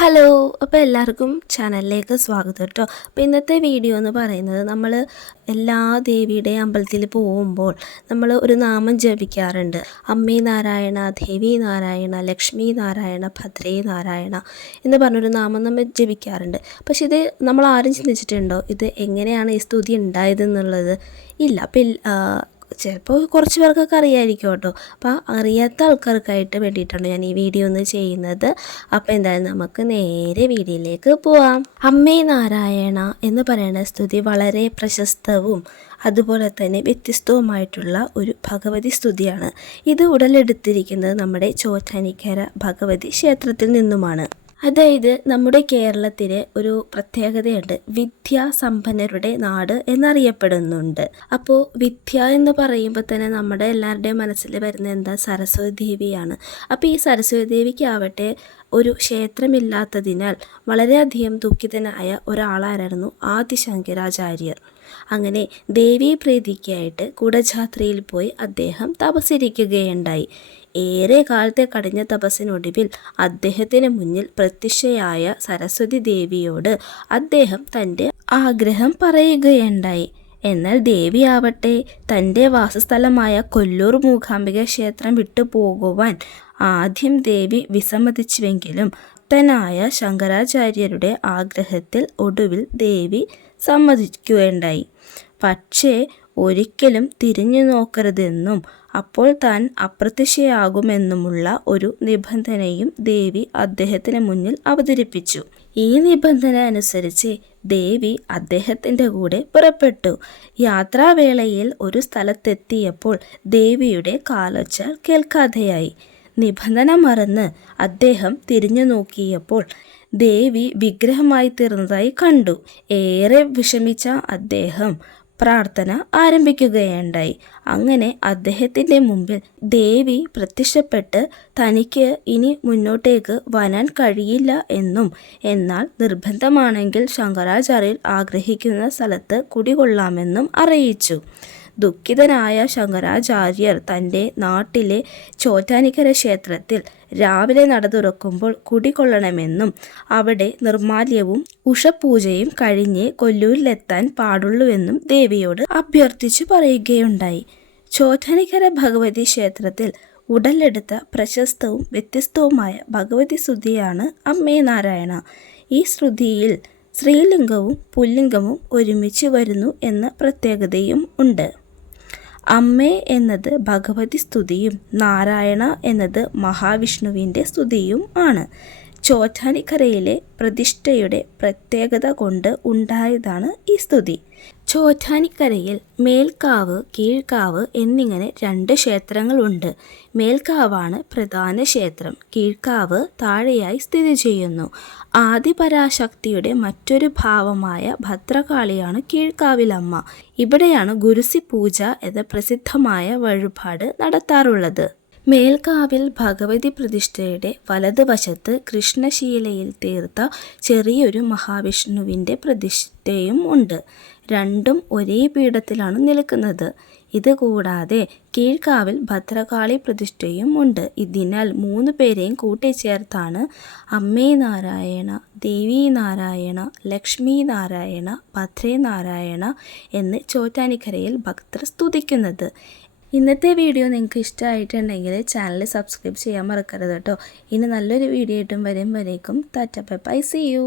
Hello, അപ്പോൾ എല്ലാവർക്കും ചാനലിലേക്ക് സ്വാഗതം കേട്ടോ. അപ്പോൾ ഇന്നത്തെ വീഡിയോ എന്ന് പറയുന്നത് നമ്മൾ എല്ലാ ദേവിയുടെയും അമ്പലത്തിൽ പോകുമ്പോൾ നമ്മൾ ഒരു നാമം ജപിക്കാറുണ്ട്. അമ്മേ നാരായണ, ദേവി നാരായണ, ലക്ഷ്മി നാരായണ, ഭദ്രേ നാരായണ എന്ന് പറഞ്ഞൊരു നാമം നമ്മൾ ജപിക്കാറുണ്ട്. പക്ഷെ ഇത് നമ്മൾ ആരും ചിന്തിച്ചിട്ടുണ്ടോ ഇത് എങ്ങനെയാണ് ഈ സ്തുതി ഉണ്ടായതെന്നുള്ളത്? ഇല്ല. അപ്പം ചിലപ്പോൾ കുറച്ച് പേർക്കൊക്കെ അറിയാമായിരിക്കും കേട്ടോ. അപ്പോൾ അറിയാത്ത ആൾക്കാർക്കായിട്ട് വേണ്ടിയിട്ടാണ് ഞാൻ ഈ വീഡിയോ ഒന്ന് ചെയ്യുന്നത്. അപ്പോൾ എന്തായാലും നമുക്ക് നേരെ വീഡിയോയിലേക്ക് പോവാം. അമ്മേ നാരായണ എന്ന് പറയുന്ന സ്തുതി വളരെ പ്രശസ്തവും അതുപോലെ തന്നെ വ്യത്യസ്തവുമായിട്ടുള്ള ഒരു ഭഗവതി സ്തുതിയാണ്. ഇത് ഉടലെടുത്തിരിക്കുന്നത് നമ്മുടെ ചോറ്റാനിക്കര ഭഗവതി ക്ഷേത്രത്തിൽ നിന്നുമാണ്. അതായത് നമ്മുടെ കേരളത്തിലെ ഒരു പ്രത്യേകതയുണ്ട്, വിദ്യാസമ്പന്നരുടെ നാട് എന്നറിയപ്പെടുന്നുണ്ട്. അപ്പോൾ വിദ്യ എന്ന് പറയുമ്പോൾ തന്നെ നമ്മുടെ എല്ലാവരുടെയും മനസ്സിൽ വരുന്നത് എന്താ? സരസ്വതി ദേവിയാണ്. അപ്പോൾ ഈ സരസ്വതി ദേവിക്കാവട്ടെ ഒരു ക്ഷേത്രമില്ലാത്തതിനാൽ വളരെയധികം ദുഃഖിതനായ ഒരാളായിരുന്നു ആദിശങ്കരാചാര്യർ. അങ്ങനെ ദേവീപ്രീതിക്കായിട്ട് കുടജാത്രയിൽ പോയി അദ്ദേഹം തപസ്സിരിക്കുകയുണ്ടായി. ഏറെ കാലത്തെ കഠിന തപസ്സിനൊടുവിൽ അദ്ദേഹത്തിന് മുന്നിൽ പ്രത്യക്ഷയായ സരസ്വതി ദേവിയോട് അദ്ദേഹം തൻ്റെ ആഗ്രഹം പറയുകയുണ്ടായി. എന്നാൽ ദേവിയാവട്ടെ തൻ്റെ വാസസ്ഥലമായ കൊല്ലൂർ മൂകാംബിക ക്ഷേത്രം വിട്ടുപോകുവാൻ ആദ്യം ദേവി വിസമ്മതിച്ചുവെങ്കിലും ഭക്തനായ ശങ്കരാചാര്യരുടെ ആഗ്രഹത്തിൽ ഒടുവിൽ ദേവി സമ്മതിക്കുകയുണ്ടായി. പക്ഷേ ഒരിക്കലും തിരിഞ്ഞു നോക്കരുതെന്നും അപ്പോൾ താൻ അപ്രത്യക്ഷയാകുമെന്നുമുള്ള ഒരു നിബന്ധനയും ദേവി അദ്ദേഹത്തിന് മുന്നിൽ അവതരിപ്പിച്ചു. ഈ നിബന്ധന അനുസരിച്ച് ദേവി അദ്ദേഹത്തിൻ്റെ കൂടെ പുറപ്പെട്ടു. യാത്രാവേളയിൽ ഒരു സ്ഥലത്തെത്തിയപ്പോൾ ദേവിയുടെ കാലൊച്ച കേൾക്കാതെയായി. നിബന്ധന മറന്ന് അദ്ദേഹം തിരിഞ്ഞു നോക്കിയപ്പോൾ ദേവി വിഗ്രഹമായി തീർന്നതായി കണ്ടു. ഏറെ വിഷമിച്ച അദ്ദേഹം പ്രാർത്ഥന ആരംഭിക്കുകയുണ്ടായി. അങ്ങനെ അദ്ദേഹത്തിൻ്റെ മുമ്പിൽ ദേവി പ്രത്യക്ഷപ്പെട്ട് തനിക്ക് ഇനി മുന്നോട്ടേക്ക് വരാൻ കഴിയില്ല എന്നും എന്നാൽ നിർബന്ധമാണെങ്കിൽ ശങ്കരാചാര്യർ ആഗ്രഹിക്കുന്ന സ്ഥലത്ത് കുടികൊള്ളാമെന്നും അറിയിച്ചു. ദുഃഖിതനായ ശങ്കരാചാര്യർ തൻ്റെ നാട്ടിലെ ചോറ്റാനിക്കര ക്ഷേത്രത്തിൽ രാവിലെ നട തുറക്കുമ്പോൾ കുടികൊള്ളണമെന്നും അവിടെ നിർമാല്യവും ഉഷപൂജയും കഴിഞ്ഞ് കൊല്ലൂരിലെത്താൻ പാടുള്ളൂവെന്നും ദേവിയോട് അഭ്യർത്ഥിച്ചു പറയുകയുണ്ടായി. ചോറ്റാനിക്കര ഭഗവതി ക്ഷേത്രത്തിൽ ഉടലെടുത്ത പ്രശസ്തവും വ്യത്യസ്തവുമായ ഭഗവതി സ്തുതിയാണ് അമ്മേ നാരായണ. ഈ സ്തുതിയിൽ സ്ത്രീലിംഗവും പുല്ലിംഗവും ഒരുമിച്ച് വരുന്നു എന്ന പ്രത്യേകതയും ഉണ്ട്. അമ്മേ എന്നത് ഭഗവതി സ്തുതിയും നാരായണ എന്നത് മഹാവിഷ്ണുവിൻ്റെ സ്തുതിയും ആണ്. ചോറ്റാനിക്കരയിലെ പ്രതിഷ്ഠയുടെ പ്രത്യേകത കൊണ്ട് ഉണ്ടായതാണ് ഈ സ്തുതി. ചോറ്റാനിക്കരയിൽ മേൽക്കാവ്, കീഴ്ക്കാവ് എന്നിങ്ങനെ 2 ക്ഷേത്രങ്ങളുണ്ട്. മേൽക്കാവാണ് പ്രധാന ക്ഷേത്രം. കീഴ്ക്കാവ് താഴെയായി സ്ഥിതി ചെയ്യുന്നു. ആദിപരാശക്തിയുടെ മറ്റൊരു ഭാവമായ ഭദ്രകാളിയാണ് കീഴ്ക്കാവിലമ്മ. ഇവിടെയാണ് ഗുരുസി പൂജ എന്ന പ്രസിദ്ധമായ വഴിപാട് നടത്താറുള്ളത്. മേൽക്കാവിൽ ഭഗവതി പ്രതിഷ്ഠയുടെ വലതുവശത്ത് കൃഷ്ണശീലയിൽ തീർത്ത ചെറിയൊരു മഹാവിഷ്ണുവിൻ്റെ പ്രതിഷ്ഠയും ഉണ്ട്. രണ്ടും ഒരേ പീഠത്തിലാണ് നിൽക്കുന്നത്. ഇതുകൂടാതെ കീഴ്ക്കാവിൽ ഭദ്രകാളി പ്രതിഷ്ഠയും ഉണ്ട്. ഇതിനാൽ 3 പേരെയും കൂട്ടിച്ചേർത്താണ് അമ്മേ നാരായണ, ദേവി നാരായണ, ലക്ഷ്മി നാരായണ, ഭദ്രേ നാരായണ എന്ന് ചോറ്റാനിക്കരയിൽ ഭക്തർ സ്തുതിക്കുന്നത്. ഇന്നത്തെ വീഡിയോ നിങ്ങൾക്ക് ഇഷ്ടമായിട്ടുണ്ടെങ്കിൽ ചാനൽ സബ്സ്ക്രൈബ് ചെയ്യാൻ മറക്കരുത് കേട്ടോ. ഇനി നല്ലൊരു വീഡിയോ ആയിട്ടും വരും വരേക്കും tata bye bye, see U.